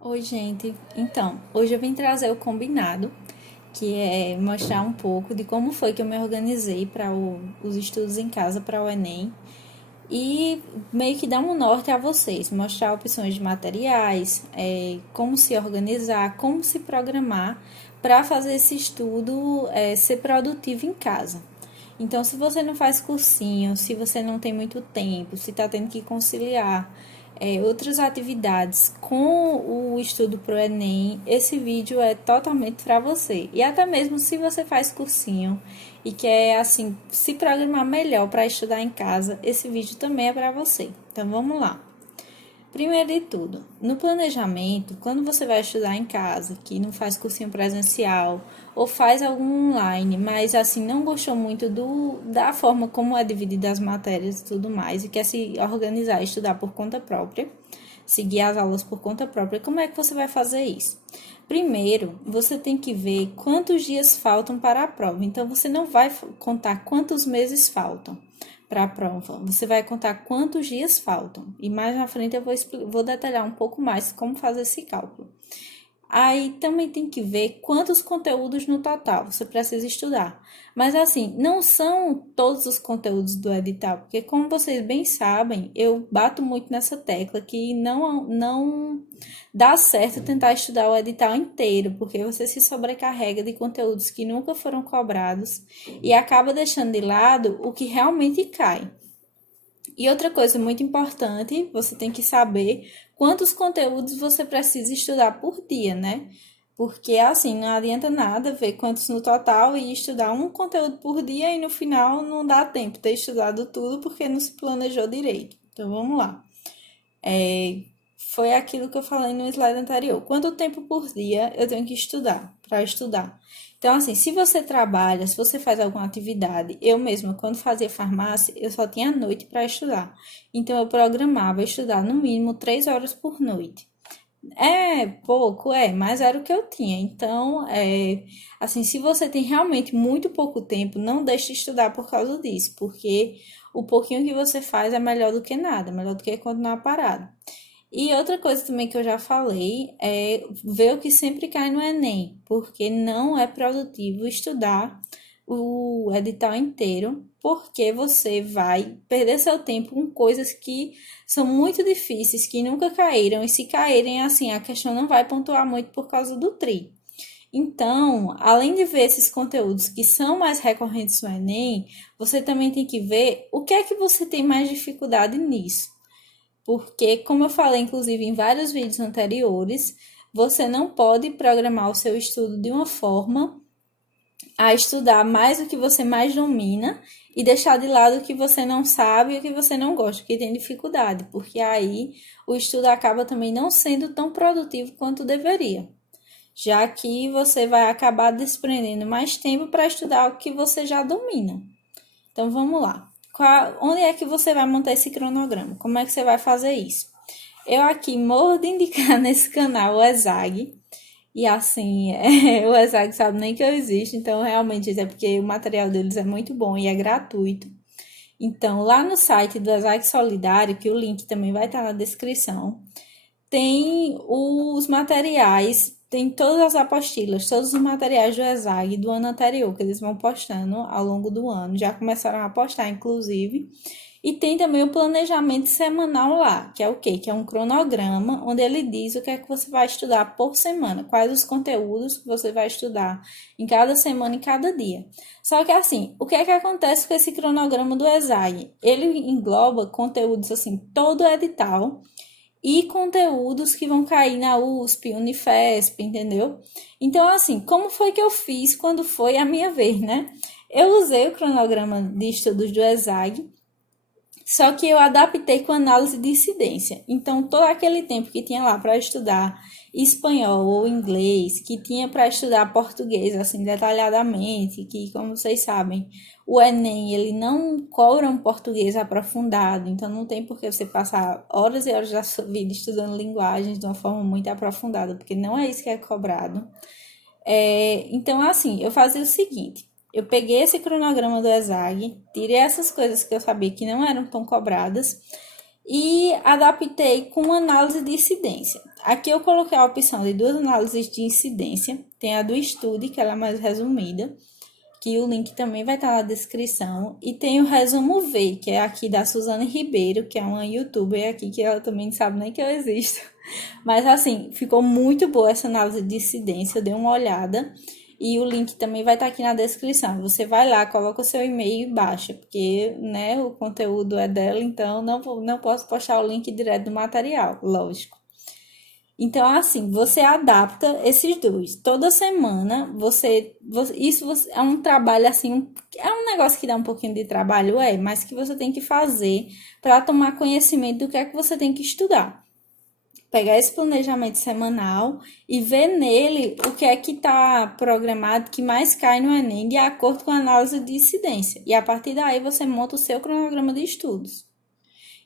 Oi, gente. Então, hoje eu vim trazer o combinado, que é mostrar um pouco de como foi que eu me organizei para os estudos em casa para o Enem e meio que dar um norte a vocês, mostrar opções de materiais, como se organizar, como se programar para fazer esse estudo ser produtivo em casa. Então, se você não faz cursinho, se você não tem muito tempo, se está tendo que conciliar outras atividades com o estudo para o Enem, esse vídeo é totalmente para você. E até mesmo se você faz cursinho e quer, assim, se programar melhor para estudar em casa, esse vídeo também é para você. Então, vamos lá. Primeiro de tudo, no planejamento, quando você vai estudar em casa, que não faz cursinho presencial ou faz algum online, mas assim não gostou muito da forma como é dividida as matérias e tudo mais, e quer se organizar e estudar por conta própria, seguir as aulas por conta própria, como é que você vai fazer isso? Primeiro, você tem que ver quantos dias faltam para a prova. Então, você não vai contar quantos meses faltam para a prova. Você vai contar quantos dias faltam. E mais na frente eu vou detalhar um pouco mais como fazer esse cálculo. Aí também tem que ver quantos conteúdos no total você precisa estudar. Mas assim, não são todos os conteúdos do edital, porque como vocês bem sabem, eu bato muito nessa tecla que não dá certo tentar estudar o edital inteiro, porque você se sobrecarrega de conteúdos que nunca foram cobrados e acaba deixando de lado o que realmente cai. E outra coisa muito importante, você tem que saber quantos conteúdos você precisa estudar por dia, né? Porque assim, não adianta nada ver quantos no total e estudar um conteúdo por dia e no final não dá tempo de ter estudado tudo porque não se planejou direito. Então vamos lá. Foi aquilo que eu falei no slide anterior. Quanto tempo por dia eu tenho que estudar para estudar? Então, assim, se você trabalha, se você faz alguma atividade, eu mesma, quando fazia farmácia, eu só tinha noite para estudar. Então, eu programava estudar no mínimo 3 horas por noite. É pouco, mas era o que eu tinha. Então, assim, se você tem realmente muito pouco tempo, não deixe de estudar por causa disso, porque o pouquinho que você faz é melhor do que nada, melhor do que continuar parado. E outra coisa também que eu já falei é ver o que sempre cai no Enem, porque não é produtivo estudar o edital inteiro, porque você vai perder seu tempo com coisas que são muito difíceis, que nunca caíram, e se caírem, assim, a questão não vai pontuar muito por causa do TRI. Então, além de ver esses conteúdos que são mais recorrentes no Enem, você também tem que ver o que é que você tem mais dificuldade nisso. Porque, como eu falei, inclusive, em vários vídeos anteriores, você não pode programar o seu estudo de uma forma a estudar mais o que você mais domina e deixar de lado o que você não sabe e o que você não gosta, que tem dificuldade, porque aí o estudo acaba também não sendo tão produtivo quanto deveria, já que você vai acabar desprendendo mais tempo para estudar o que você já domina. Então vamos lá. Onde é que você vai montar esse cronograma? Como é que você vai fazer isso? Eu aqui morro de indicar nesse canal o ESAG. E assim, o ESAG sabe nem que eu existo, então realmente isso é porque o material deles é muito bom e é gratuito. Então, lá no site do ESAG Solidário, que o link também vai estar na descrição, tem os materiais, tem todas as apostilas, todos os materiais do ESAG do ano anterior, que eles vão postando ao longo do ano. Já começaram a postar, inclusive. E tem também o planejamento semanal lá, que é o quê? Que é um cronograma, onde ele diz o que é que você vai estudar por semana, quais os conteúdos que você vai estudar em cada semana e cada dia. Só que assim, o que é que acontece com esse cronograma do ESAG? Ele engloba conteúdos assim, todo edital, e conteúdos que vão cair na USP, Unifesp, entendeu? Então, assim, como foi que eu fiz quando foi a minha vez, né? Eu usei o cronograma de estudos do ESAG, só que eu adaptei com análise de incidência. Então, todo aquele tempo que tinha lá para estudar espanhol ou inglês, que tinha para estudar português, assim, detalhadamente, que, como vocês sabem, o Enem, ele não cobra um português aprofundado, então não tem por que você passar horas e horas da sua vida estudando linguagens de uma forma muito aprofundada, porque não é isso que é cobrado. Então, assim, eu fazia o seguinte: eu peguei esse cronograma do ESAG, tirei essas coisas que eu sabia que não eram tão cobradas e adaptei com análise de incidência. Aqui eu coloquei a opção de duas análises de incidência. Tem a do Estude, que ela é mais resumida, que o link também vai estar na descrição. E tem o Resumo V, que é aqui da Suzane Ribeiro, que é uma youtuber aqui, que ela também não sabe nem que eu existo. Mas assim, ficou muito boa essa análise de incidência, eu dei uma olhada. E o link também vai estar aqui na descrição. Você vai lá, coloca o seu e-mail e baixa, porque, né, o conteúdo é dela, então não posso postar o link direto do material, lógico. Então, assim, você adapta esses dois. Toda semana, é um trabalho, assim, é um negócio que dá um pouquinho de trabalho, mas que você tem que fazer para tomar conhecimento do que é que você tem que estudar. Pegar esse planejamento semanal e ver nele o que é que está programado que mais cai no Enem de acordo com a análise de incidência. E a partir daí você monta o seu cronograma de estudos.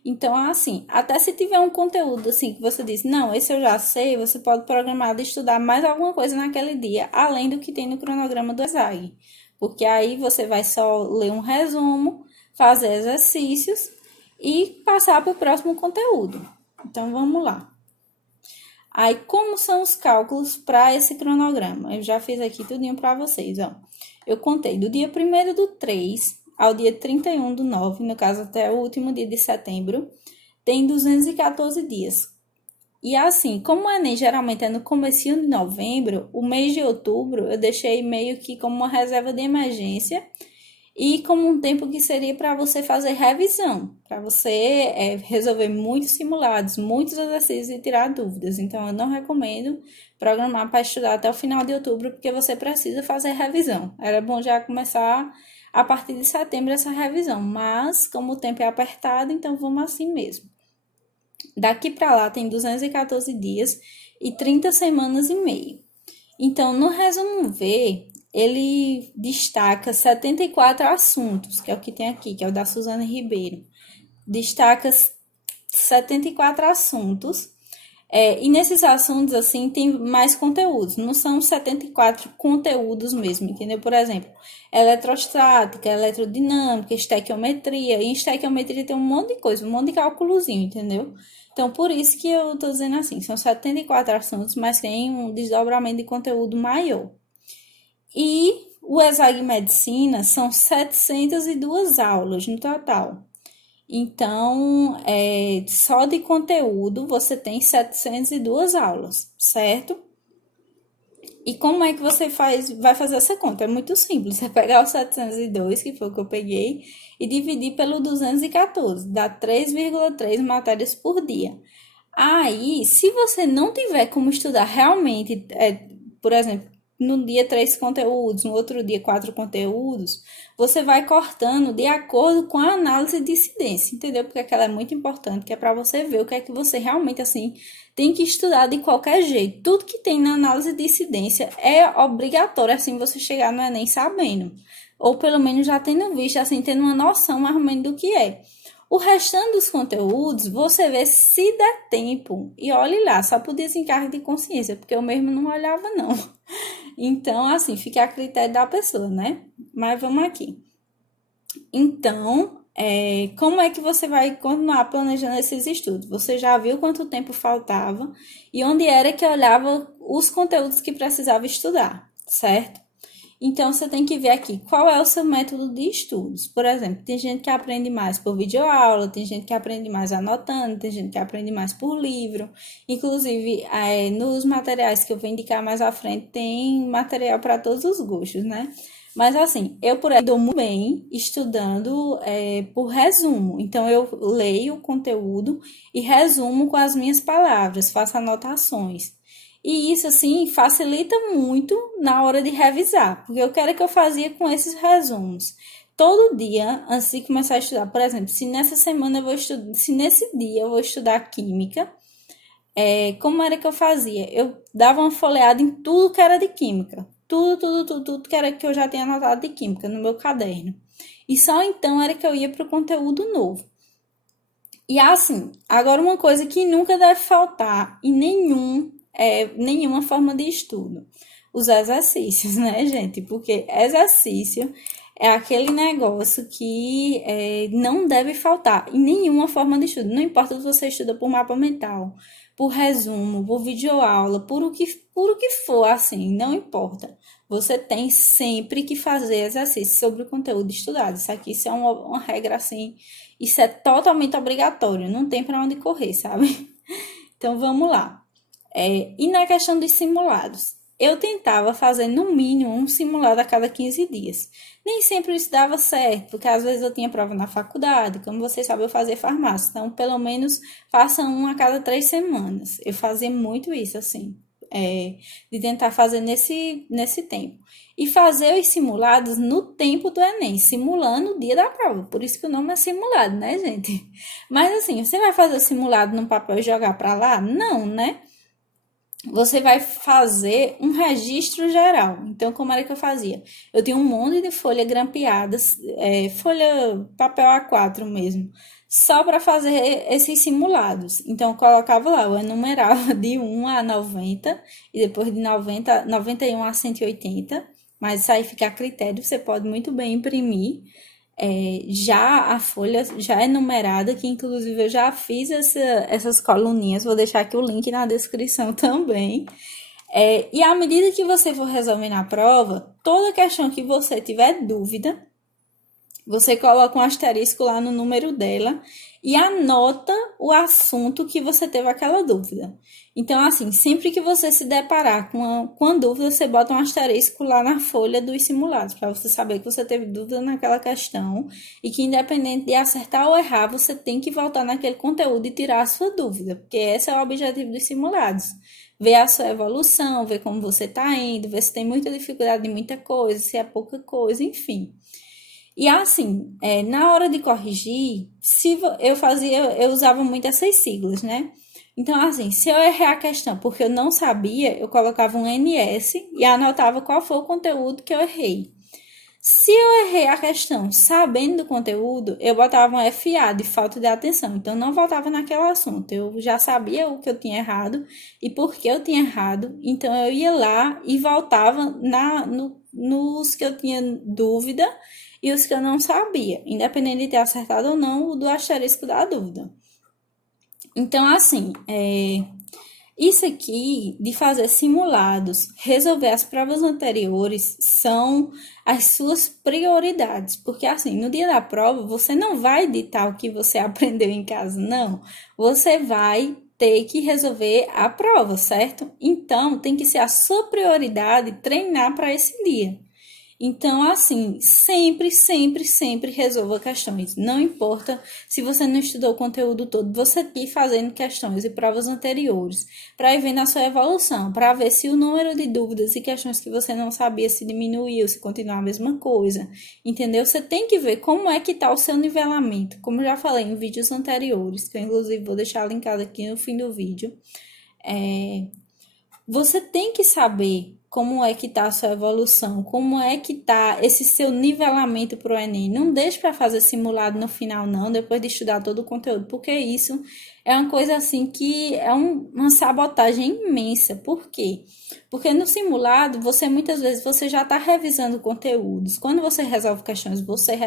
Então, assim, até se tiver um conteúdo assim que você diz, não, esse eu já sei, você pode programar de estudar mais alguma coisa naquele dia, além do que tem no cronograma do ESAG. Porque aí você vai só ler um resumo, fazer exercícios e passar para o próximo conteúdo. Então, vamos lá. Aí, como são os cálculos para esse cronograma? Eu já fiz aqui tudinho para vocês, ó. Eu contei do dia 1º do 3 ao dia 31 do 9, no caso até o último dia de setembro, tem 214 dias. E assim, como o Enem geralmente é no comecinho de novembro, o mês de outubro eu deixei meio que como uma reserva de emergência e como um tempo que seria para você fazer revisão, para você resolver muitos simulados, muitos exercícios e tirar dúvidas. Então, eu não recomendo programar para estudar até o final de outubro, porque você precisa fazer revisão. Era bom já começar a partir de setembro essa revisão, mas como o tempo é apertado, então vamos assim mesmo. Daqui para lá tem 214 dias e 30 semanas e meio. Então, no resumo V, ele destaca 74 assuntos, que é o que tem aqui, que é o da Suzane Ribeiro. Destaca 74 assuntos. E nesses assuntos, assim, tem mais conteúdos. Não são 74 conteúdos mesmo, entendeu? Por exemplo, eletrostática, eletrodinâmica, estequiometria. E em estequiometria tem um monte de coisa, um monte de cálculozinho, entendeu? Então, por isso que eu tô dizendo assim, são 74 assuntos, mas tem um desdobramento de conteúdo maior. E o ESAG Medicina são 702 aulas no total. Então, só de conteúdo você tem 702 aulas, certo? E como é que você vai fazer essa conta? É muito simples. Você pegar os 702, que foi o que eu peguei, e dividir pelo 214, dá 3,3 matérias por dia. Aí, se você não tiver como estudar realmente, por exemplo, no dia 3 conteúdos, no outro dia 4 conteúdos, você vai cortando de acordo com a análise de incidência, entendeu? Porque aquela é muito importante, que é para você ver o que é que você realmente, assim, tem que estudar de qualquer jeito. Tudo que tem na análise de incidência é obrigatório, assim, você chegar no Enem sabendo. Ou pelo menos já tendo visto, assim, tendo uma noção mais ou menos do que é. O restante dos conteúdos, você vê se der tempo. E olhe lá, só por desencargo de consciência, porque eu mesmo não olhava, não. Então, assim, fica a critério da pessoa, né? Mas vamos aqui. Então, como é que você vai continuar planejando esses estudos? Você já viu quanto tempo faltava e onde era que eu olhava os conteúdos que precisava estudar, certo? Então, você tem que ver aqui qual é o seu método de estudos. Por exemplo, tem gente que aprende mais por videoaula, tem gente que aprende mais anotando, tem gente que aprende mais por livro. Inclusive, nos materiais que eu vou indicar mais à frente, tem material para todos os gostos, né? Mas assim, eu por aí dou muito bem estudando por resumo. Então, eu leio o conteúdo e resumo com as minhas palavras, faço anotações. E isso, assim, facilita muito na hora de revisar, porque eu quero que eu fazia com esses resumos. Todo dia, antes de começar a estudar, por exemplo, se nessa semana eu vou estudar, se nesse dia eu vou estudar química, como era que eu fazia? Eu dava uma folheada em tudo que era de química. Tudo que era que eu já tinha anotado de química no meu caderno. E só então era que eu ia para o conteúdo novo. E assim, agora uma coisa que nunca deve faltar em nenhuma forma de estudo. Os exercícios, né, gente? Porque exercício é aquele negócio que não deve faltar em nenhuma forma de estudo. Não importa se você estuda por mapa mental, por resumo, por videoaula, por o que for, assim, não importa. Você tem sempre que fazer exercício sobre o conteúdo estudado. Isso é uma regra, assim, isso é totalmente obrigatório, não tem para onde correr, sabe? Então, vamos lá. E na questão dos simulados? Eu tentava fazer no mínimo um simulado a cada 15 dias. Nem sempre isso dava certo, porque às vezes eu tinha prova na faculdade, como vocês sabem, eu fazia farmácia, então pelo menos faça um a cada 3 semanas. Eu fazia muito isso, assim, de tentar fazer nesse tempo. E fazer os simulados no tempo do Enem, simulando o dia da prova. Por isso que o nome é simulado, né, gente? Mas assim, você vai fazer o simulado num papel e jogar para lá? Não, né? Você vai fazer um registro geral. Então, como era que eu fazia? Eu tinha um monte de folha grampeadas, folha papel A4 mesmo, só para fazer esses simulados. Então, eu colocava lá, eu enumerava de 1 a 90, e depois de 91 a 180, mas isso aí fica a critério, você pode muito bem imprimir. Já a folha já é numerada, que inclusive eu já fiz essas coluninhas, vou deixar aqui o link na descrição também. E à medida que você for resolver na prova, toda questão que você tiver dúvida, você coloca um asterisco lá no número dela e anota o assunto que você teve aquela dúvida. Então, assim, sempre que você se deparar com a dúvida, você bota um asterisco lá na folha dos simulados, para você saber que você teve dúvida naquela questão e que, independente de acertar ou errar, você tem que voltar naquele conteúdo e tirar a sua dúvida, porque esse é o objetivo dos simulados. Ver a sua evolução, ver como você está indo, ver se tem muita dificuldade em muita coisa, se é pouca coisa, enfim. E assim, na hora de corrigir, eu usava muito essas siglas, né? Então, assim, se eu errar a questão porque eu não sabia, eu colocava um NS e anotava qual foi o conteúdo que eu errei. Se eu errei a questão sabendo do conteúdo, eu botava um FA de falta de atenção. Então, eu não voltava naquele assunto. Eu já sabia o que eu tinha errado e por que eu tinha errado. Então, eu ia lá e voltava nos que eu tinha dúvida e os que eu não sabia, independente de ter acertado ou não, o do asterisco da dúvida. Então, assim, isso aqui de fazer simulados, resolver as provas anteriores, são as suas prioridades. Porque, assim, no dia da prova, você não vai ditar o que você aprendeu em casa, não. Você vai ter que resolver a prova, certo? Então, tem que ser a sua prioridade treinar para esse dia. Então, assim, sempre, sempre, sempre resolva questões. Não importa se você não estudou o conteúdo todo, você aqui fazendo questões e provas anteriores, para ir vendo a sua evolução, para ver se o número de dúvidas e questões que você não sabia se diminuiu, se continuar a mesma coisa, entendeu? Você tem que ver como é que está o seu nivelamento, como eu já falei em vídeos anteriores, que eu inclusive vou deixar linkado aqui no fim do vídeo. Você tem que saber como é que está a sua evolução, como é que está esse seu nivelamento para o Enem. Não deixe para fazer simulado no final, não, depois de estudar todo o conteúdo, porque isso é uma coisa assim que é uma sabotagem imensa. Por quê? Porque no simulado, muitas vezes você já está revisando conteúdos. Quando você resolve questões, você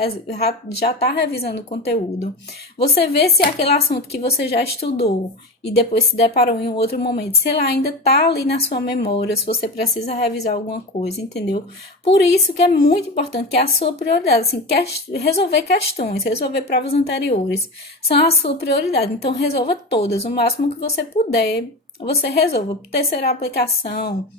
já está revisando o conteúdo. Você vê se aquele assunto que você já estudou e depois se deparou em um outro momento, sei lá, ainda tá ali na sua memória, se você precisa revisar alguma coisa, entendeu? Por isso que é muito importante, que é a sua prioridade, assim, resolver questões, resolver provas anteriores, são a sua prioridade. Então, resolva todas, o máximo que você puder, você resolva. Terceira aplicação,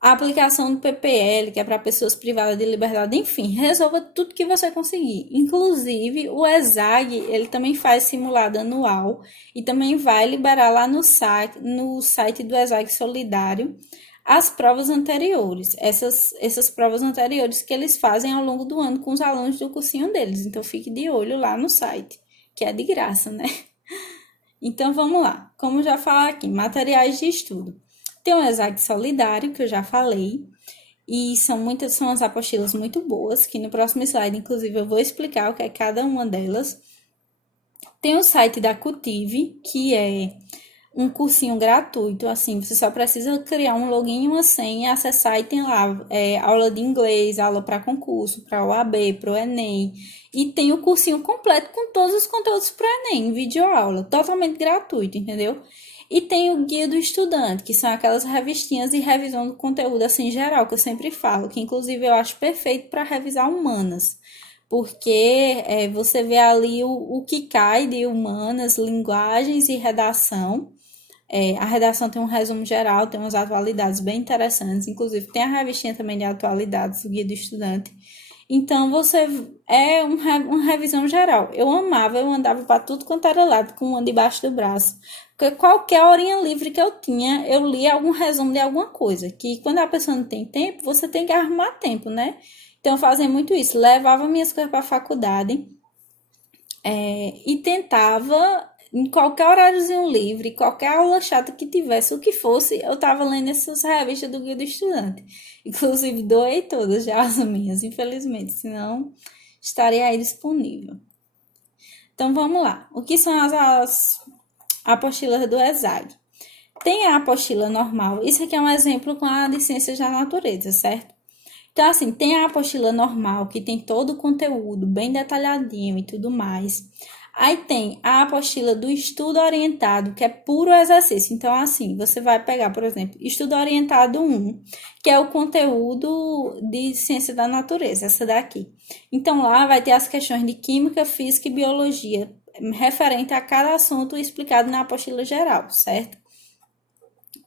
a aplicação do PPL, que é para pessoas privadas de liberdade, enfim, resolva tudo que você conseguir. Inclusive, o ESAG, ele também faz simulado anual e também vai liberar lá no site do ESAG Solidário as provas anteriores, essas provas anteriores que eles fazem ao longo do ano com os alunos do cursinho deles. Então, fique de olho lá no site, que é de graça, né? Então, vamos lá. Como já falei aqui, materiais de estudo. Tem o ESAG Solidário, que eu já falei, e são as apostilas muito boas, que no próximo slide, inclusive, eu vou explicar o que é cada uma delas. Tem o site da Cultive, que é um cursinho gratuito, assim, você só precisa criar um login e uma senha, acessar e tem lá aula de inglês, aula para concurso, para OAB, para o Enem, e tem o cursinho completo com todos os conteúdos para o Enem, videoaula, totalmente gratuito, entendeu? E tem o Guia do Estudante, que são aquelas revistinhas de revisão do conteúdo, assim, geral, que eu sempre falo, que inclusive eu acho perfeito para revisar humanas, porque você vê ali o que cai de humanas, linguagens e redação. A redação tem um resumo geral, tem umas atualidades bem interessantes, inclusive tem a revistinha também de atualidades, o Guia do Estudante. Então, você uma revisão geral. Eu amava, eu andava para tudo quanto era lado com uma debaixo do braço. Porque qualquer horinha livre que eu tinha, eu lia algum resumo de alguma coisa. Que quando a pessoa não tem tempo, você tem que arrumar tempo, né? Então, eu fazia muito isso. Levava minhas coisas para a faculdade e tentava, em qualquer horáriozinho livre, qualquer aula chata que tivesse, o que fosse, eu tava lendo essas revistas do Guia do Estudante. Inclusive, doei todas já as minhas, infelizmente, senão estaria aí disponível. Então, vamos lá. O que são as apostilas do ESAG? Tem a apostila normal. Isso aqui é um exemplo com a de Ciências da Natureza, certo? Então, assim, tem a apostila normal, que tem todo o conteúdo bem detalhadinho e tudo mais. Aí tem a apostila do estudo orientado, que é puro exercício. Então, assim, você vai pegar, por exemplo, estudo orientado 1, que é o conteúdo de ciência da natureza, essa daqui. Então, lá vai ter as questões de química, física e biologia, referente a cada assunto explicado na apostila geral, certo?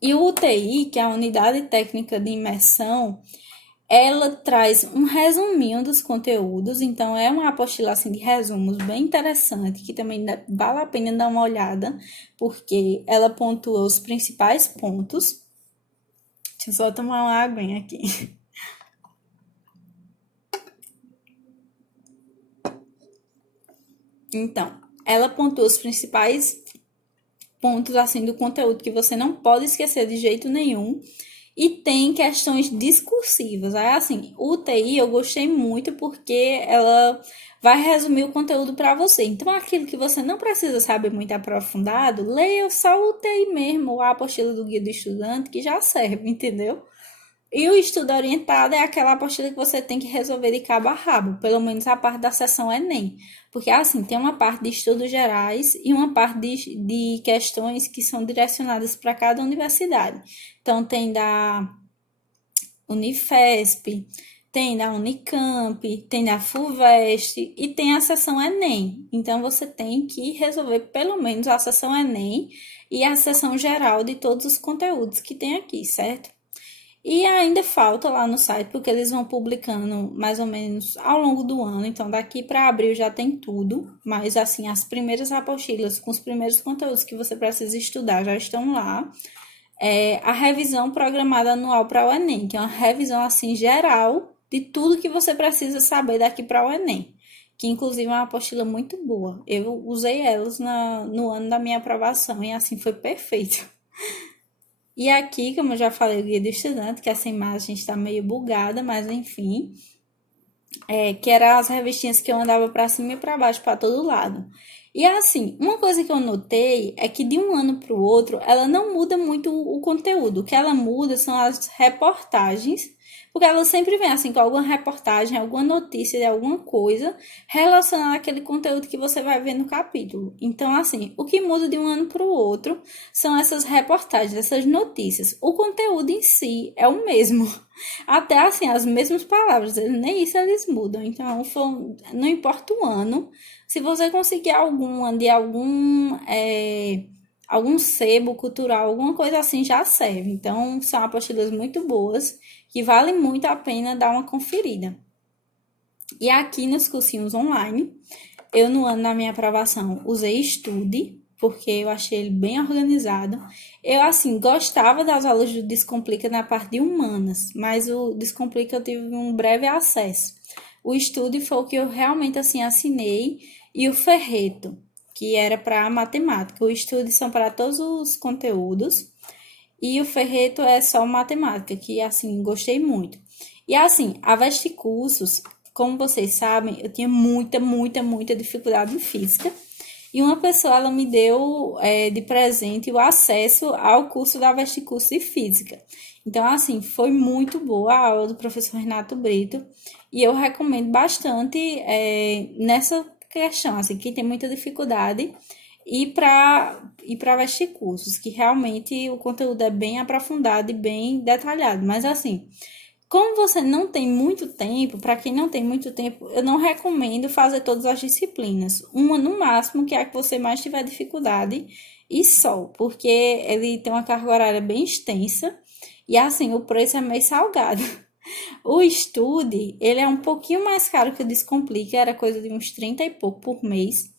E o UTI, que é a Unidade Técnica de Imersão, ela traz um resuminho dos conteúdos, então é uma apostila assim, de resumos bem interessante, que também vale a pena dar uma olhada, porque ela pontua os principais pontos. Deixa eu só tomar uma aguinha aqui. Então, ela pontua os principais pontos assim do conteúdo que você não pode esquecer de jeito nenhum. E tem questões discursivas. Aí, assim, o UTI eu gostei muito porque ela vai resumir o conteúdo para você. Então, aquilo que você não precisa saber muito aprofundado, leia só o UTI mesmo, a apostila do Guia do Estudante, que já serve, entendeu? E o estudo orientado é aquela apostila que você tem que resolver de cabo a rabo, pelo menos a parte da seção Enem. Porque, assim, tem uma parte de estudos gerais e uma parte de questões que são direcionadas para cada universidade. Então, tem da Unifesp, tem da Unicamp, tem da FUVEST e tem a seção Enem. Então, você tem que resolver pelo menos a seção Enem e a seção geral de todos os conteúdos que tem aqui, certo? E ainda falta lá no site, porque eles vão publicando mais ou menos ao longo do ano. Então, daqui para abril já tem tudo. Mas, assim, as primeiras apostilas com os primeiros conteúdos que você precisa estudar já estão lá. A revisão programada anual para o Enem, que é uma revisão, assim, geral de tudo que você precisa saber daqui para o Enem. Que, inclusive, é uma apostila muito boa. Eu usei elas no ano da minha aprovação e, assim, foi perfeito. E aqui, como eu já falei, o Guia do Estudante, que essa imagem está meio bugada, mas enfim, que eram as revistinhas que eu andava para cima e para baixo, para todo lado. E assim, uma coisa que eu notei é que de um ano para o outro, ela não muda muito o conteúdo. O que ela muda são as reportagens, porque ela sempre vem assim com alguma reportagem, alguma notícia de alguma coisa relacionada àquele conteúdo que você vai ver no capítulo. Então, assim, o que muda de um ano para o outro são essas reportagens, essas notícias. O conteúdo em si é o mesmo. Até assim, as mesmas palavras, nem isso eles mudam. Então, não importa o ano, se você conseguir alguma de algum sebo cultural, alguma coisa assim, já serve. Então, são apostilas muito boas, que vale muito a pena dar uma conferida. E aqui nos cursinhos online, eu no ano da minha aprovação usei Estude, porque eu achei ele bem organizado. Eu, assim, gostava das aulas do Descomplica na parte de humanas, mas o Descomplica eu tive um breve acesso. O Estude foi o que eu realmente, assim, assinei, e o Ferreto, que era para matemática. O Estude são para todos os conteúdos, e o Ferreto é só matemática, que, assim, gostei muito. E, assim, a Veste Cursos, como vocês sabem, eu tinha muita dificuldade em física. E uma pessoa, ela me deu de presente o acesso ao curso da Vesticurso de Física. Então, assim, foi muito boa a aula do professor Renato Brito. E eu recomendo bastante nessa questão, assim, quem tem muita dificuldade, ir para Vesticursos, que realmente o conteúdo é bem aprofundado e bem detalhado. Mas, assim, como você não tem muito tempo, para quem não tem muito tempo, eu não recomendo fazer todas as disciplinas. Uma no máximo, que é a que você mais tiver dificuldade, e só, porque ele tem uma carga horária bem extensa e assim, o preço é meio salgado. O Estude, ele é um pouquinho mais caro que o Descomplica, era coisa de uns 30 e pouco por mês,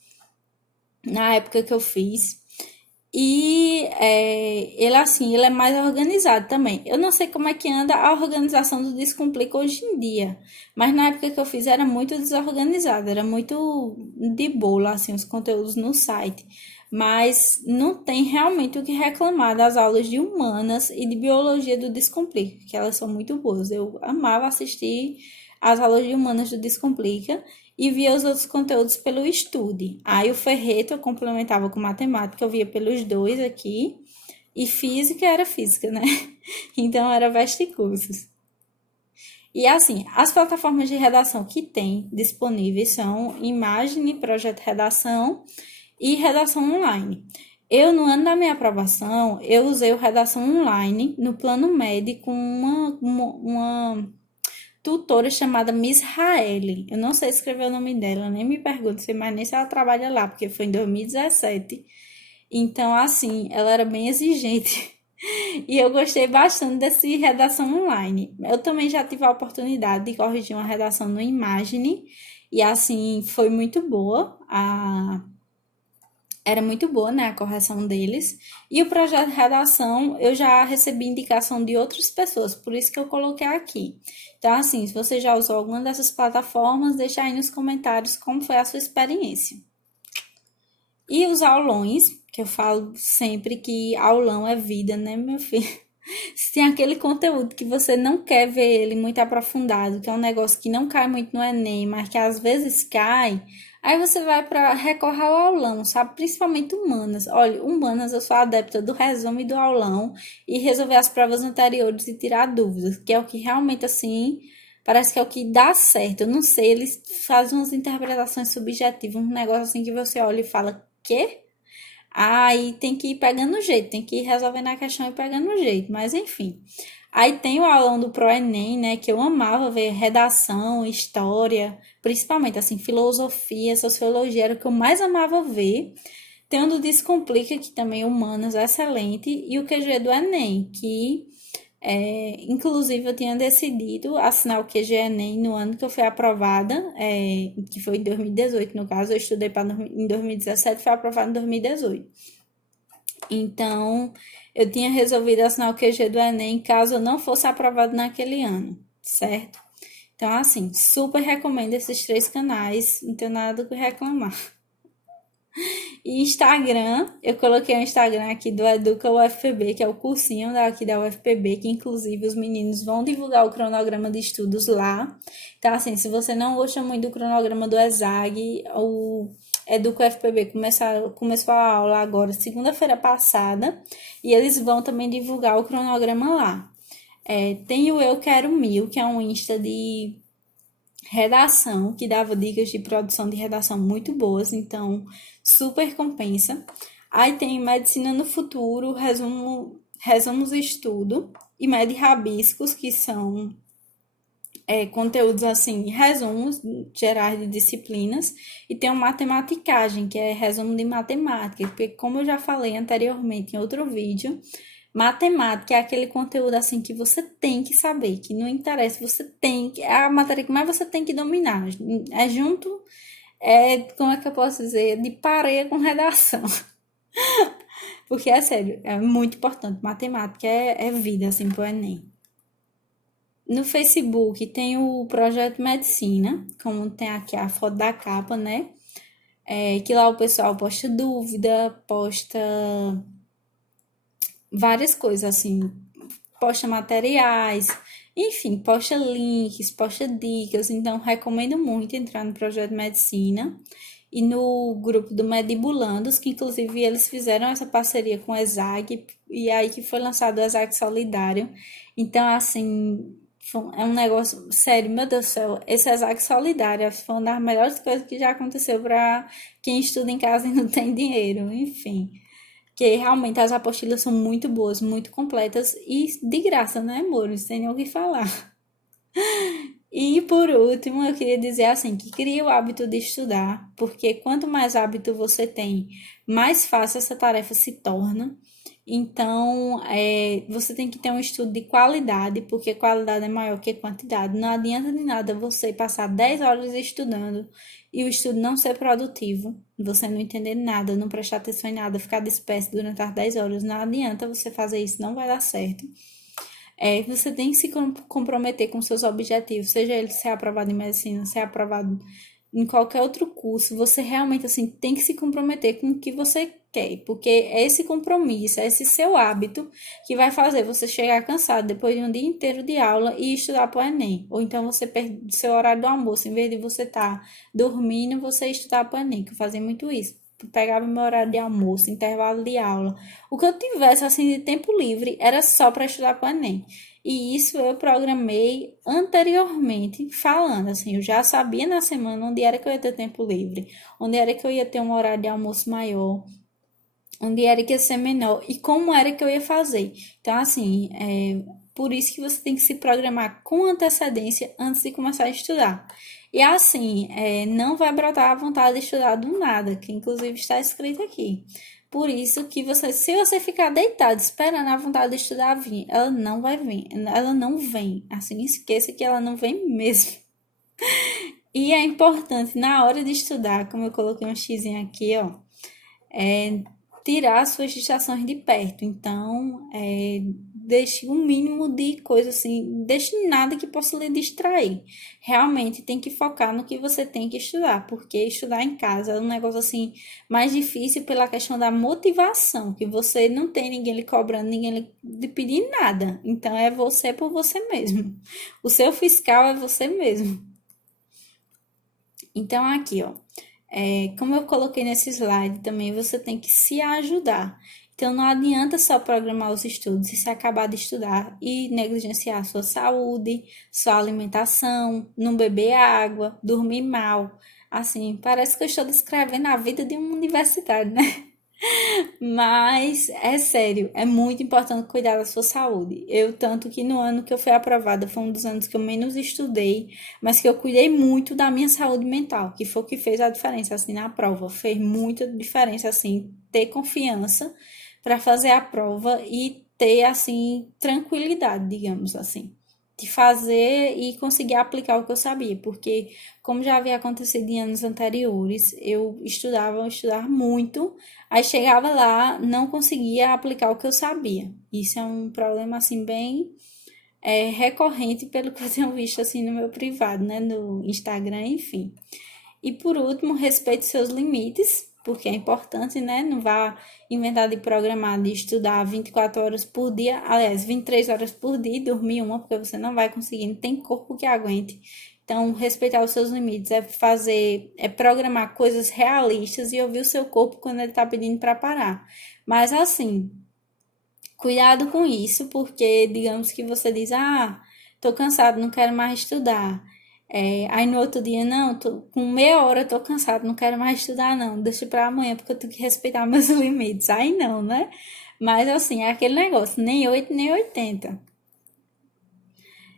na época que eu fiz. E ele assim, ele é mais organizado também. Eu não sei como é que anda a organização do Descomplica hoje em dia, mas na época que eu fiz era muito desorganizado, era muito de boa, assim, os conteúdos no site. Mas não tem realmente o que reclamar das aulas de humanas e de biologia do Descomplica, que elas são muito boas. Eu amava assistir as aulas de humanas do Descomplica e via os outros conteúdos pelo Estude. Aí o Ferreto eu complementava com matemática, eu via pelos dois aqui, e física era física, né? Então era Vesticursos. E assim, as plataformas de redação que tem disponíveis são Imagine, Projeto Redação e Redação Online. Eu, no ano da minha aprovação, eu usei o Redação Online no plano médio com uma tutora chamada Miss Raeli. Eu não sei escrever o nome dela, nem me pergunto, sei mais nem se ela trabalha lá, porque foi em 2017. Então, assim, ela era bem exigente. E eu gostei bastante desse redação online. Eu também já tive a oportunidade de corrigir uma redação no Imagine. E, assim, foi muito boa era muito boa, né, a correção deles. E o projeto de redação eu já recebi indicação de outras pessoas, por isso que eu coloquei aqui. Então, assim, se você já usou alguma dessas plataformas, deixa aí nos comentários como foi a sua experiência. E os aulões, que eu falo sempre que aulão é vida, né, meu filho? Se tem aquele conteúdo que você não quer ver ele muito aprofundado, que é um negócio que não cai muito no Enem, mas que às vezes cai, aí você vai para recorrer ao aulão, sabe? Principalmente humanas. Olha, humanas eu sou adepta do resumo e do aulão e resolver as provas anteriores e tirar dúvidas, que é o que realmente assim parece que é o que dá certo. Eu não sei, eles fazem umas interpretações subjetivas, um negócio assim que você olha e fala, quê? Aí tem que ir pegando o jeito, tem que ir resolvendo a questão e pegando o jeito, mas enfim. Aí tem o aulão do ProEnem, né, que eu amava ver redação, história, principalmente assim, filosofia, sociologia, era o que eu mais amava ver. Tem o do Descomplica, que também é humanas, excelente, e o QG do Enem, que inclusive, eu tinha decidido assinar o QG-ENEM no ano que eu fui aprovada, que foi em 2018, no caso, eu estudei em 2017 e fui aprovada em 2018. Então, eu tinha resolvido assinar o QG do Enem caso eu não fosse aprovado naquele ano, certo? Então, assim, super recomendo esses 3 canais, não tenho nada do que reclamar. E Instagram, eu coloquei o Instagram aqui do Educa UFPB, que é o cursinho aqui da UFPB, que inclusive os meninos vão divulgar o cronograma de estudos lá. Então, assim, se você não gosta muito do cronograma do ESAG, o Educa UFPB começou a aula agora, segunda-feira passada, e eles vão também divulgar o cronograma lá. Tem o Eu Quero Mil, que é um Insta de redação, que dava dicas de produção de redação muito boas, então super compensa. Aí tem Medicina no Futuro, resumos e estudo, e Med Rabiscos, que são conteúdos assim, resumos gerais de disciplinas, e tem o Matematicagem, que é resumo de matemática, porque como eu já falei anteriormente em outro vídeo, matemática é aquele conteúdo assim que você tem que saber, que não interessa, você tem que, é a matéria que mais você tem que dominar. É junto, como é que eu posso dizer, de pareia com redação. Porque é sério, é muito importante. Matemática é vida, assim, pro Enem. No Facebook tem o Projeto Medicina, como tem aqui a foto da capa, né? Que lá o pessoal posta dúvida, posta várias coisas, assim, posta materiais, enfim, posta links, posta dicas, então recomendo muito entrar no Projeto Medicina. e no grupo do Medibulandos, que inclusive eles fizeram essa parceria com o ESAG, e aí que foi lançado o ESAG Solidário. Então, assim, é um negócio sério, meu Deus do céu, esse ESAG Solidário foi uma das melhores coisas que já aconteceu para quem estuda em casa e não tem dinheiro, enfim. Que realmente as apostilas são muito boas, muito completas e de graça, né, amor? Sem nem o que falar. E por último, eu queria dizer assim, que crie o hábito de estudar, porque quanto mais hábito você tem, mais fácil essa tarefa se torna. Então, você tem que ter um estudo de qualidade, porque qualidade é maior que quantidade. Não adianta de nada você passar 10 horas estudando e o estudo não ser produtivo, você não entender nada, não prestar atenção em nada, ficar disperso durante as 10 horas. Não adianta você fazer isso, não vai dar certo. Você tem que se comprometer com seus objetivos, seja ele ser aprovado em medicina, ser aprovado em qualquer outro curso, você realmente assim tem que se comprometer com o que você quer, porque é esse compromisso, é esse seu hábito que vai fazer você chegar cansado depois de um dia inteiro de aula e estudar para o Enem. Ou então você perde seu horário do almoço, em vez de você estar dormindo, você estudar para o Enem, que eu fazia muito isso. Pegava meu horário de almoço, intervalo de aula. O que eu tivesse assim de tempo livre era só para estudar para o Enem. E isso eu programei anteriormente, falando assim, eu já sabia na semana onde era que eu ia ter tempo livre, onde era que eu ia ter um horário de almoço maior, onde era que ia ser menor e como era que eu ia fazer. Então, assim, por isso que você tem que se programar com antecedência antes de começar a estudar. E assim, não vai brotar a vontade de estudar do nada, que inclusive está escrito aqui. Por isso que se você ficar deitado esperando a vontade de estudar vir, ela não vai vir, ela não vem. Assim, esqueça que ela não vem mesmo. E é importante, na hora de estudar, como eu coloquei um xizinho aqui, ó, tirar as suas distrações de perto. Então, deixe um mínimo de coisa assim, deixe nada que possa lhe distrair. Realmente tem que focar no que você tem que estudar, porque estudar em casa é um negócio assim mais difícil pela questão da motivação, que você não tem ninguém lhe cobrando, ninguém lhe pedindo nada. Então é você por você mesmo. O seu fiscal é você mesmo. Então aqui, ó, como eu coloquei nesse slide também, você tem que se ajudar. Então, não adianta só programar os estudos e se acabar de estudar e negligenciar sua saúde, sua alimentação, não beber água, dormir mal. Assim, parece que eu estou descrevendo a vida de um universitário, né? Mas é sério, é muito importante cuidar da sua saúde. Eu, tanto que no ano que eu fui aprovada, foi um dos anos que eu menos estudei, mas que eu cuidei muito da minha saúde mental, que foi o que fez a diferença, assim, na prova. Fez muita diferença, assim, ter confiança para fazer a prova e ter, assim, tranquilidade, digamos assim, de fazer e conseguir aplicar o que eu sabia, porque, como já havia acontecido em anos anteriores, eu estudava muito. Aí chegava lá, não conseguia aplicar o que eu sabia. Isso é um problema, assim, bem recorrente, pelo que eu tenho visto, assim, no meu privado, né? No Instagram, enfim. E, por último, respeite seus limites, porque é importante, né? Não vá inventar de programar, de estudar 24 horas por dia, aliás, 23 horas por dia e dormir uma, porque você não vai conseguir, não tem corpo que aguente. Então, respeitar os seus limites é programar coisas realistas e ouvir o seu corpo quando ele está pedindo para parar. Mas, assim, cuidado com isso, porque digamos que você diz, tô cansado, não quero mais estudar. Aí no outro dia, não, com meia hora tô cansado, não quero mais estudar, não, deixa para amanhã, porque eu tenho que respeitar meus limites. Aí não, né? Mas assim, é aquele negócio, nem 8 nem 80.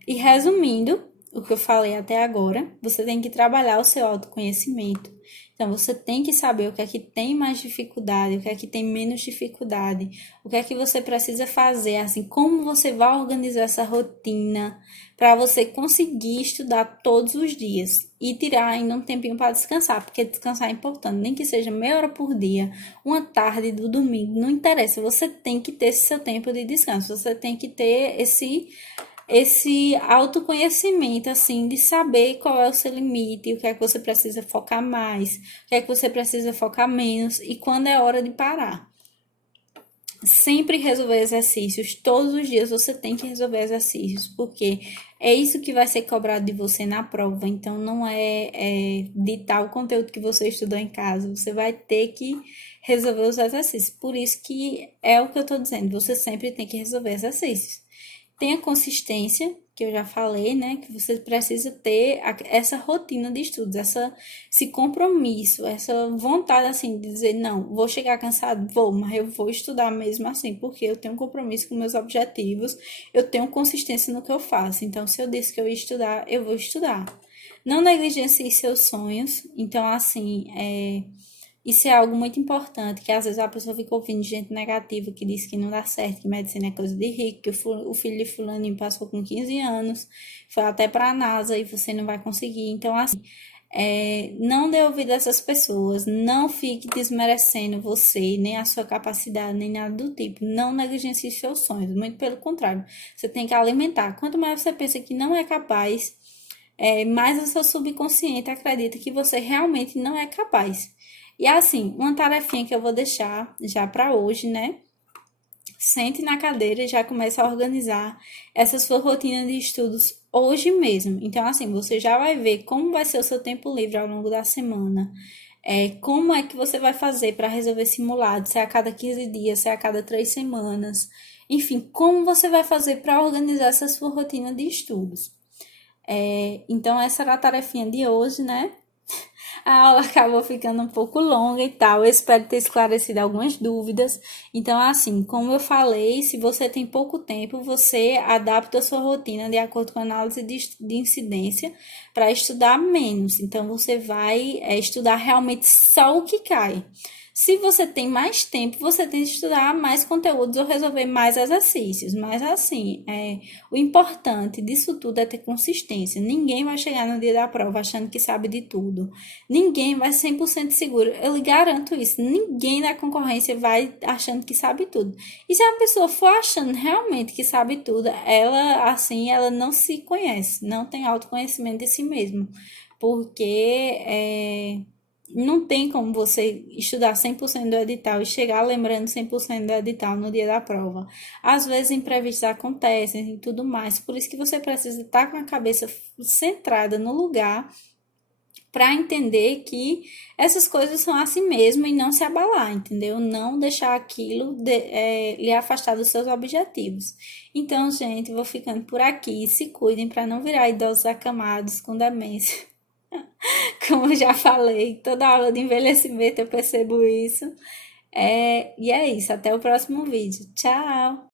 E resumindo o que eu falei até agora, você tem que trabalhar o seu autoconhecimento. Então, você tem que saber o que é que tem mais dificuldade, o que é que tem menos dificuldade, o que é que você precisa fazer, assim, como você vai organizar essa rotina para você conseguir estudar todos os dias e tirar ainda um tempinho para descansar, porque descansar é importante, nem que seja meia hora por dia, uma tarde do domingo, não interessa, você tem que ter esse seu tempo de descanso, você tem que ter esse autoconhecimento, assim, de saber qual é o seu limite, o que é que você precisa focar mais, o que é que você precisa focar menos e quando é hora de parar. sempre resolver exercícios. Todos os dias você tem que resolver exercícios, porque é isso que vai ser cobrado de você na prova. Então, não é ditar o conteúdo que você estudou em casa. Você vai ter que resolver os exercícios. Por isso que é o que eu estou dizendo. Você sempre tem que resolver exercícios. Tem a consistência, que eu já falei, né? Que você precisa ter essa rotina de estudos, esse compromisso, essa vontade, assim, de dizer, não, vou chegar cansado, vou, mas eu vou estudar mesmo assim, porque eu tenho compromisso com meus objetivos, eu tenho consistência no que eu faço. Então, se eu disse que eu ia estudar, eu vou estudar. Não negligencie seus sonhos. Então, assim, isso é algo muito importante, que às vezes a pessoa fica ouvindo gente negativa que diz que não dá certo, que medicina é coisa de rico, que o filho de fulaninho passou com 15 anos, foi até para a NASA e você não vai conseguir. Então, assim, não dê ouvido a essas pessoas, não fique desmerecendo você, nem a sua capacidade, nem nada do tipo. Não negligencie seus sonhos, muito pelo contrário. Você tem que alimentar. Quanto mais você pensa que não é capaz, mais o seu subconsciente acredita que você realmente não é capaz. E assim, uma tarefinha que eu vou deixar já para hoje, né? Sente na cadeira e já começa a organizar essa sua rotina de estudos hoje mesmo. Então, assim, você já vai ver como vai ser o seu tempo livre ao longo da semana. Como é que você vai fazer para resolver simulado, se é a cada 15 dias, se é a cada 3 semanas. Enfim, como você vai fazer para organizar essa sua rotina de estudos. Então, essa era a tarefinha de hoje, né? A aula acabou ficando um pouco longa e tal. Eu espero ter esclarecido algumas dúvidas. Então, assim, como eu falei, se você tem pouco tempo, você adapta a sua rotina de acordo com a análise de incidência para estudar menos. Então, você vai estudar realmente só o que cai. Se você tem mais tempo, você tem que estudar mais conteúdos ou resolver mais exercícios. Mas, assim, o importante disso tudo é ter consistência. Ninguém vai chegar no dia da prova achando que sabe de tudo. Ninguém vai 100% seguro. Eu lhe garanto isso. Ninguém na concorrência vai achando que sabe tudo. E se a pessoa for achando realmente que sabe tudo, ela, assim, ela não se conhece. Não tem autoconhecimento de si mesma. Porque não tem como você estudar 100% do edital e chegar lembrando 100% do edital no dia da prova. Às vezes imprevistos acontecem e tudo mais, por isso que você precisa estar com a cabeça centrada no lugar para entender que essas coisas são assim mesmo e não se abalar, entendeu? Não deixar aquilo lhe afastar dos seus objetivos. Então, gente, vou ficando por aqui. Se cuidem para não virar idosos acamados com demência. Como eu já falei, toda aula de envelhecimento eu percebo isso. E é isso. Até o próximo vídeo. Tchau!